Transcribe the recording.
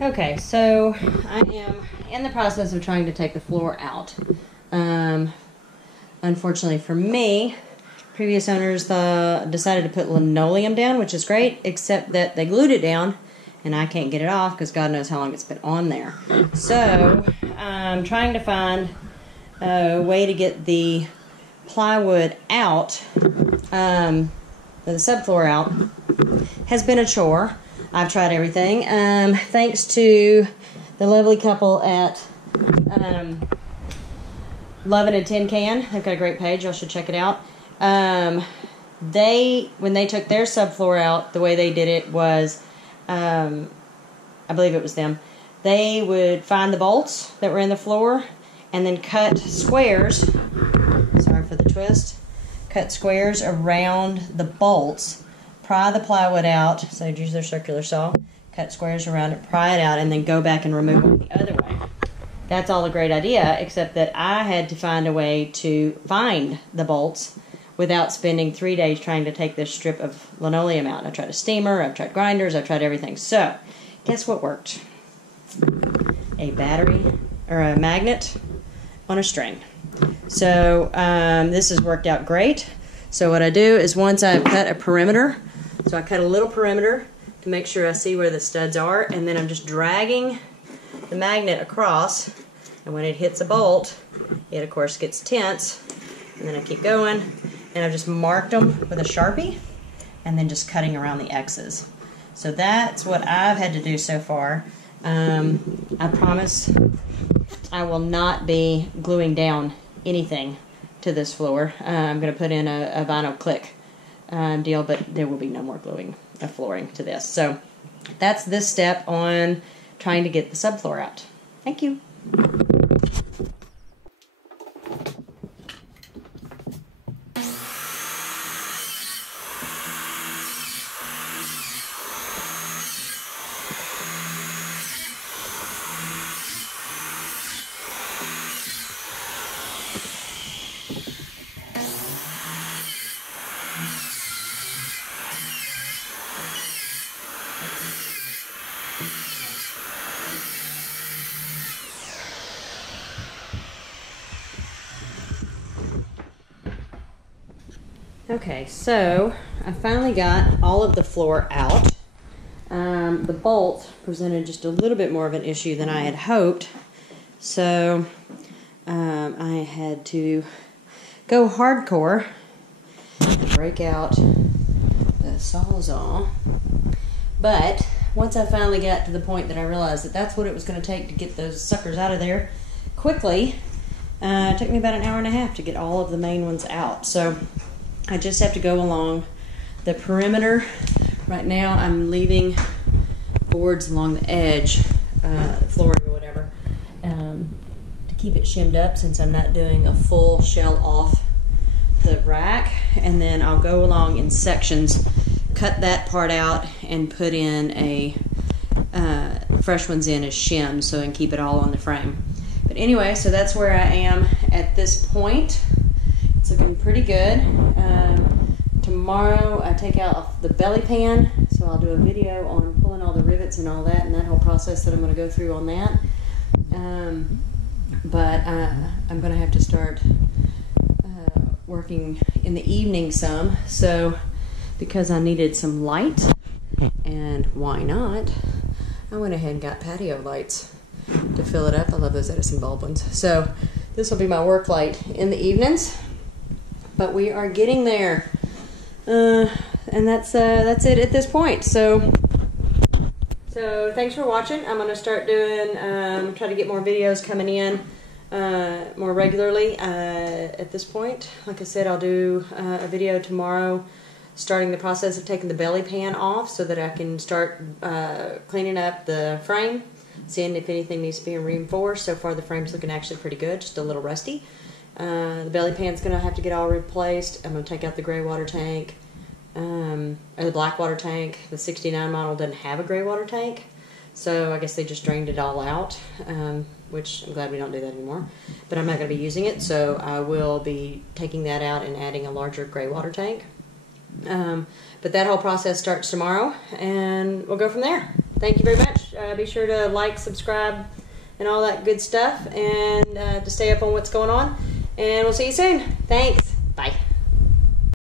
Okay, so I am in the process of trying to take the floor out. Unfortunately for me, previous owners decided to put linoleum down, which is great, except that they glued it down, and I can't get it off because God knows how long it's been on there. So I'm trying to find a way to get the plywood out, the subfloor out. Has been a chore. I've tried everything. Thanks to the lovely couple at Love in a Tin Can. They've got a great page. Y'all should check it out. When they took their subfloor out, the way they did it was, I believe it was them, they would find the bolts that were in the floor and then cut squares, sorry for the twist, cut squares around the bolts, pry the plywood out, so they'd use their circular saw, cut squares around it, pry it out, and then go back and remove them the other way. That's all a great idea, except that I had to find a way to find the bolts without spending 3 days trying to take this strip of linoleum out. I tried a steamer, I've tried grinders, I've tried everything. So, guess what worked? A battery, or a magnet on a string. So, this has worked out great. So what I do is once I've cut a perimeter, so I cut a little perimeter to make sure I see where the studs are, and then I'm just dragging the magnet across, and when it hits a bolt, it of course gets tense, and then I keep going, and I've just marked them with a Sharpie, and then just cutting around the X's. So that's what I've had to do so far. I promise I will not be gluing down anything to this floor. I'm going to put in a vinyl click deal, but there will be no more gluing of flooring to this. So that's this step on trying to get the subfloor out. Thank you. Okay, so I finally got all of the floor out. The bolt presented just a little bit more of an issue than I had hoped, so I had to go hardcore and break out the Sawzall. But once I finally got to the point that I realized that that's what it was going to take to get those suckers out of there quickly, it took me about an hour and a half to get all of the main ones out. So I just have to go along the perimeter. Right now I'm leaving boards along the edge, flooring or whatever, to keep it shimmed up since I'm not doing a full shell off the rack. And then I'll go along in sections, cut that part out, and put in a fresh ones in as shims so I can keep it all on the frame. But anyway, so that's where I am at this point. It's looking pretty good. Tomorrow I take out the belly pan, so I'll do a video on pulling all the rivets and all that, and that whole process that I'm going to go through on that. But I'm going to have to start working in the evening some, so because I needed some light, and why not, I went ahead and got patio lights to fill it up. I love those Edison bulb ones. So this will be my work light in the evenings. But we are getting there, and that's it at this point. So thanks for watching. I'm gonna start doing, try to get more videos coming in more regularly. At this point, like I said, I'll do a video tomorrow, starting the process of taking the belly pan off, so that I can start cleaning up the frame, seeing if anything needs to be reinforced. So far, the frame's looking actually pretty good, just a little rusty. The belly pan's going to have to get all replaced. I'm going to take out the gray water tank, or the black water tank. The 69 model doesn't have a gray water tank, so I guess they just drained it all out, which I'm glad we don't do that anymore. But I'm not going to be using it, so I will be taking that out and adding a larger gray water tank. But that whole process starts tomorrow, and we'll go from there. thank you very much. Be sure to like, subscribe, and all that good stuff, and to stay up on what's going on. And we'll see you soon. Thanks. Bye.